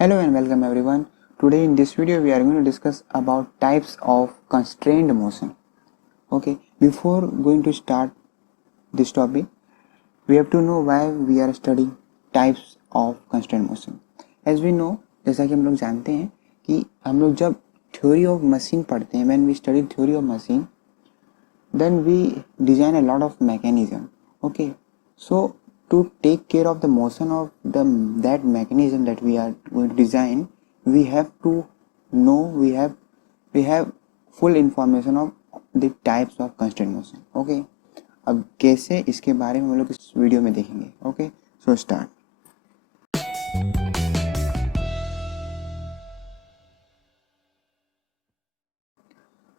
Hello and welcome everyone. Today in this video we are going to discuss about types of constrained motion. Okay, before going to start this topic, we have to know why we are studying types of constrained motion. As we know, जैसा कि हम लोग जानते हैं कि हम लोग जब theory of machine पढ़ते हैं, when we study theory of machine, then we design a lot of mechanism. Okay, so to take care of the motion of that mechanism that we are going to design, we have to know, we have full information of the types of constraint motion. Okay, अब कैसे इसके बारे में हम लोग इस video में देखेंगे. Okay, so start.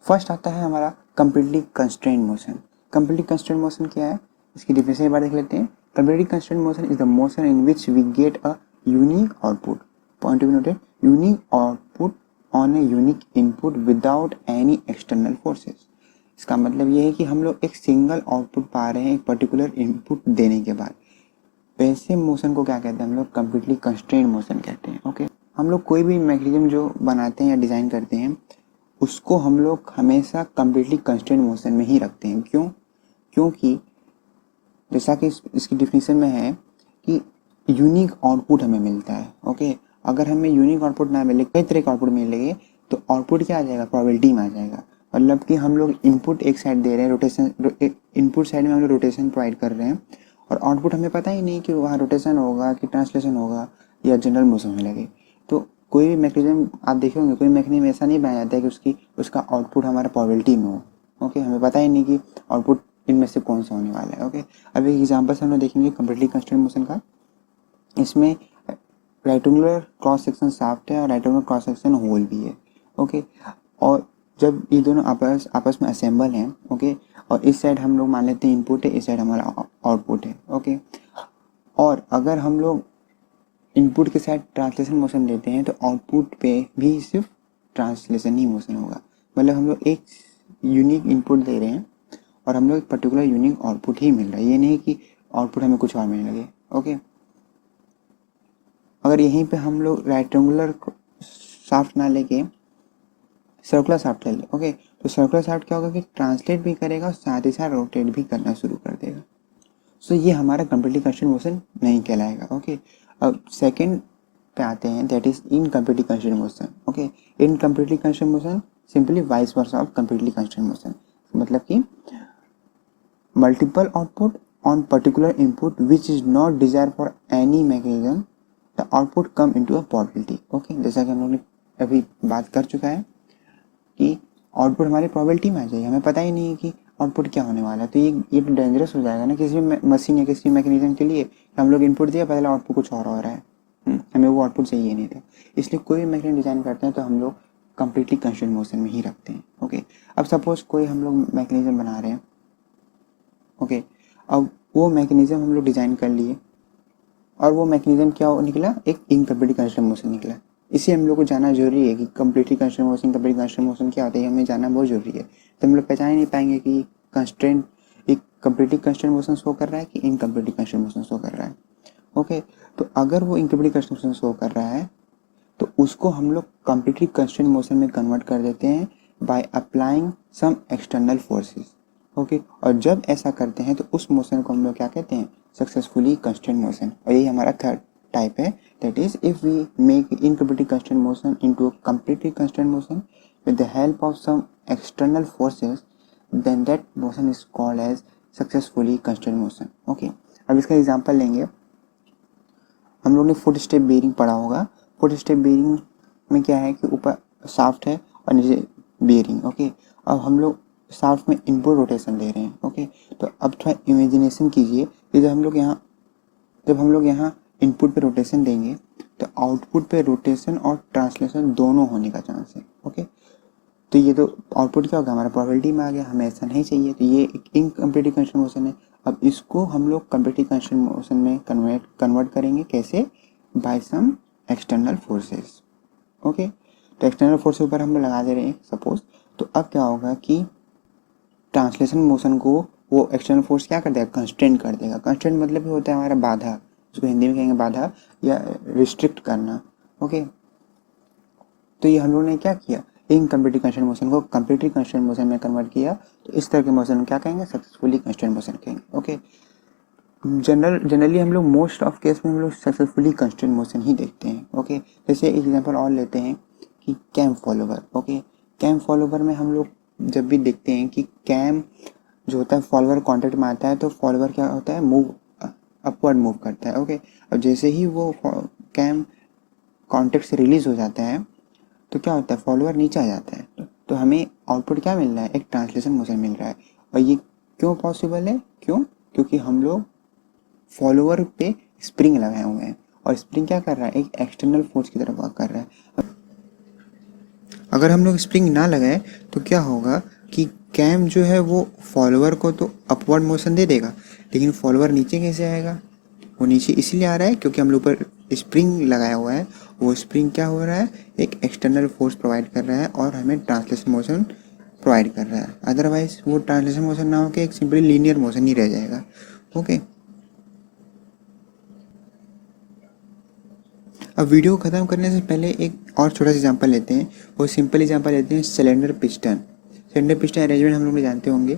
फर्स्ट आता है हमारा completely constraint motion. Completely constraint motion क्या है, इसकी डिफिनेशन एक बार देख लेते हैं. Completely constraint motion is the motion in which we get a unique output. Point to be noted, unique output on a unique input without any external forces. इसका मतलब ये है कि हम लोग एक सिंगल आउटपुट पा रहे हैं एक पर्टिकुलर इनपुट देने के बाद. वैसे मोशन को क्या कहते हैं हम लोग, कंप्लीटली कंस्ट्रेंट मोशन कहते हैं. ओके, हम लोग कोई भी मैकेनिज्म जो बनाते हैं या डिज़ाइन करते हैं उसको हम लोग हमेशा कंप्लीटली कंस्ट्रेंट मोशन में ही रखते हैं. क्यों? क्योंकि जैसा कि इसकी डिफिनीशन में है कि यूनिक आउटपुट हमें मिलता है. ओके, अगर हमें यूनिक आउटपुट ना मिले, कई तरह के आउटपुट मिलेंगे, तो आउटपुट क्या आ जाएगा, प्रोबेबिलिटी में आ जाएगा. मतलब कि हम लोग इनपुट एक साइड दे रहे हैं, रोटेशन इनपुट साइड में हम लोग रोटेशन प्रोवाइड कर रहे हैं और आउटपुट हमें पता ही नहीं कि वहाँ रोटेशन होगा कि ट्रांसलेशन होगा या जनरल मोशन होने लगे. तो कोई भी मैकेनिज्म आप देखे होंगे, कोई मैकेनिज्म ऐसा नहीं बनाया जाता है कि उसका आउटपुट हमारा प्रोबेबिलिटी में हो. ओके, हमें पता ही नहीं कि आउटपुट इनमें से कौन सा होने वाला है. ओके, अब एक एग्जांपल से हम लोग देखेंगे कंप्लीटली कंस्ट्रेंट मोशन का. इसमें रेक्टेंगुलर क्रॉस सेक्शन शाफ्ट है और रेक्टेंगुलर क्रॉस सेक्शन होल भी है. ओके, और जब ये दोनों आपस में असेंबल हैं, ओके, और इस साइड हम लोग मान लेते हैं इनपुट है, इस साइड हमारा आउटपुट है. ओके, और अगर हम लोग इनपुट के साथ ट्रांसलेशन मोशन देते हैं तो आउटपुट पे भी सिर्फ ट्रांसलेशन ही मोशन होगा. मतलब हम लोग एक यूनिक इनपुट दे रहे हैं और हम लोग एक पर्टिकुलर यूनिक आउटपुट ही मिल रहा है. ये नहीं कि आउटपुट हमें कुछ और मिलने लगे. ओके, अगर यहीं पे हम लोग रेक्टेंगुलर शाफ्ट ना लेके सर्कुलर शाफ्ट ले लें, ओके, तो सर्कुलर शाफ्ट क्या होगा कि ट्रांसलेट भी करेगा और साथ ही साथ रोटेट भी करना शुरू कर देगा. सो ये हमारा कंप्लीटली कंस्ट्रेंट मोशन नहीं कहलाएगा. ओके, अब सेकंड पे आते हैं, that is incompletely constraint motion. Okay, incompletely constraint motion simply vice versa of completely constraint motion. मतलब कि multiple output on particular input which is not desire for any mechanism, the output come into a probability. Okay, जैसा कि हम लोग ने अभी बात कर चुका है कि आउटपुट हमारी प्रोबेबिलिटी में आ जाएगी, हमें पता ही नहीं है कि आउटपुट क्या होने वाला है. तो ये तो डेंजरस हो जाएगा ना किसी भी मशीन या किसी मैकेनिज्म के लिए. हम लोग इनपुट दिया, पहले आउटपुट कुछ और हो रहा है, हमें वो आउटपुट चाहिए नहीं था. इसलिए कोई भी मैकेनिज्म डिजाइन करते हैं तो हम लोग कंप्लीटली कंस्ट्रेंट मोशन में ही रखते हैं. ओके, अब सपोज कोई हम लोग मैकेनिज्म बना रहे हैं. ओके, अब वो मैकेनिज्म हम लोग डिजाइन कर लिए और वो मैकेनिज्म क्या निकला, एक इनकम्प्लीटली कंस्ट्रेंट मोशन निकला. इसे हम लोग को जानना जरूरी है कि completely constraint motion, completely constraint motion क्या होता है, हमें जानना बहुत जरूरी है. तो हम लोग पहचान ही नहीं पाएंगे कि कंस्ट्रेंट एक कंप्लीटली कंस्ट्रेंट मोशन शो कर रहा है कि इनकम्प्लीटली कंस्ट्रेंट मोशन शो कर रहा है. ओके, तो अगर वो इनकम्प्लीटली कंस्ट्रेंट मोशन शो कर रहा है तो उसको हम लोग कंप्लीटली कंस्ट्रेंट मोशन में कन्वर्ट कर देते हैं by applying some external forces. Okay, और जब ऐसा करते हैं तो उस मोशन को हम लोग क्या कहते हैं, सक्सेसफुली कंस्ट्रेंट मोशन. और यही हमारा थर्ड टाइप है, that is if we make incompletely constrained motion into a completely constrained motion with the help of some external forces, then that motion is called as successfully constrained motion. Okay, अब इसका example लेंगे. हम लोग ने foot step bearing पढ़ा होगा. Foot step bearing में क्या है कि ऊपर शाफ्ट है और नीचे बेयरिंग. ओके, अब हम लोग शाफ्ट में इनपुट रोटेशन दे रहे हैं. ओके, तो अब थोड़ा इमेजिनेशन कीजिए कि जब हम लोग यहाँ इनपुट पे रोटेशन देंगे तो आउटपुट पे रोटेशन और ट्रांसलेशन दोनों होने का चांस है. ओके, तो ये तो आउटपुट क्या होगा, हमारा प्रोबेबिलिटी में आ गया, हमें ऐसा नहीं चाहिए. तो ये एक इनकम्प्लीटली कंस्ट्रेंट मोशन है. अब इसको हम लोग कंप्लीटली कंस्ट्रेंट मोशन में कन्वर्ट करेंगे. कैसे, by some external forces. Okay, तो एक्सटर्नल फोर्स ऊपर हम लगा दे रहे हैं सपोज. तो अब क्या होगा कि ट्रांसलेशन मोशन को वो एक्सटर्नल फोर्स क्या कर देगा, कंस्ट्रेंट कर देगा. कंस्ट्रेंट मतलब भी होता है हमारा बाधा, उसको हिंदी में कहेंगे बाधा या रिस्ट्रिक्ट करना. ओके, तो ये हम लोगों ने क्या किया, इनकम्प्लीटली कंस्टेंट मोशन को कम्प्लीटली कंस्टेंट मोशन में कन्वर्ट किया, तो इस तरह के मोशन को क्या कहेंगे, सक्सेसफुली कंस्टेंट मोशन कहेंगे। ओके, जनरली हम लोग मोस्ट ऑफ केस में हम लोग सक्सेसफुली कंस्टेंट मोशन ही देखते हैं। ओके, जैसे एग्जांपल और लेते हैं कि cam follower. Okay, cam follower में हम लोग जब भी देखते हैं कि कैम जो होता है फॉलोवर कॉन्टेक्ट में आता है, तो फॉलोवर क्या होता है, मूव अपवर्ड मूव करता है। ओके, अब जैसे ही वो कैम कॉन्टेक्ट से रिलीज हो जाता है तो क्या होता है, फॉलोवर नीचे आ जाता है, तो हमें आउटपुट क्या मिल रहा है, एक ट्रांसलेशन मोशन मिल रहा है। और ये क्यों पॉसिबल है, क्यों, क्योंकि हम लोग फॉलोवर पे स्प्रिंग लगाए हुए हैं, और स्प्रिंग क्या कर रहा है, एक एक्सटर्नल फोर्स की तरफ वर्क कर रहा है। अगर हम लोग स्प्रिंग ना लगाए तो क्या होगा कि कैम जो है वो फॉलोवर को तो अपवर्ड मोशन दे देगा, लेकिन फॉलोवर नीचे कैसे आएगा, वो नीचे इसलिए आ रहा है क्योंकि हम लोग ऊपर स्प्रिंग लगाया हुआ है। वो स्प्रिंग क्या हो रहा है, एक एक्सटर्नल फोर्स प्रोवाइड कर रहा है और हमें ट्रांसलेशन मोशन प्रोवाइड कर रहा है। अदरवाइज वो ट्रांसलेशन मोशन ना होकर एक सिंपली लीनियर मोशन ही रह जाएगा। ओके, अब वीडियो ख़त्म करने से पहले एक और छोटा सा एग्जांपल लेते हैं। वो सिंपल एग्जांपल लेते हैं cylinder piston. Cylinder piston arrangement हम लोग जानते होंगे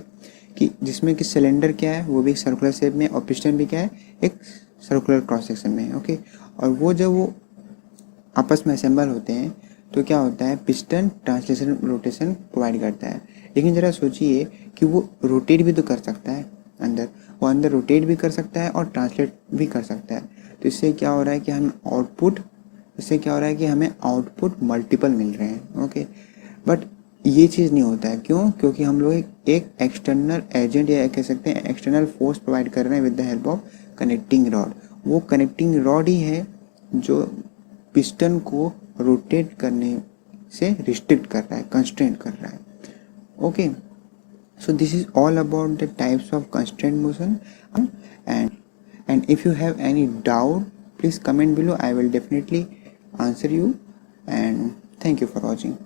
कि जिसमें कि सिलेंडर क्या है, वो भी सर्कुलर शेप में, और पिस्टन भी क्या है, एक सर्कुलर क्रॉस सेक्शन में। ओके, और वो जब वो आपस में असेंबल होते हैं तो क्या होता है, पिस्टन ट्रांसलेशन रोटेशन प्रोवाइड करता है। लेकिन ज़रा सोचिए कि वो रोटेट भी तो कर सकता है, वो अंदर रोटेट भी कर सकता है और ट्रांसलेट भी कर सकता है। तो इससे क्या हो रहा है कि हमें आउटपुट मल्टीपल मिल रहे हैं। ओके, बट ये चीज़ नहीं होता है, क्यों, क्योंकि हम लोग एक एक्सटर्नल एजेंट या कह सकते हैं एक्सटर्नल फोर्स प्रोवाइड कर रहे हैं with the help of connecting rod. वो कनेक्टिंग रॉड ही है जो पिस्टन को रोटेट करने से रिस्ट्रिक्ट कर रहा है, कंस्ट्रेंट कर रहा है। Okay, so this is all about the types of constraint motion, and if you have any doubt, please comment below. I will definitely answer you, and thank you for watching.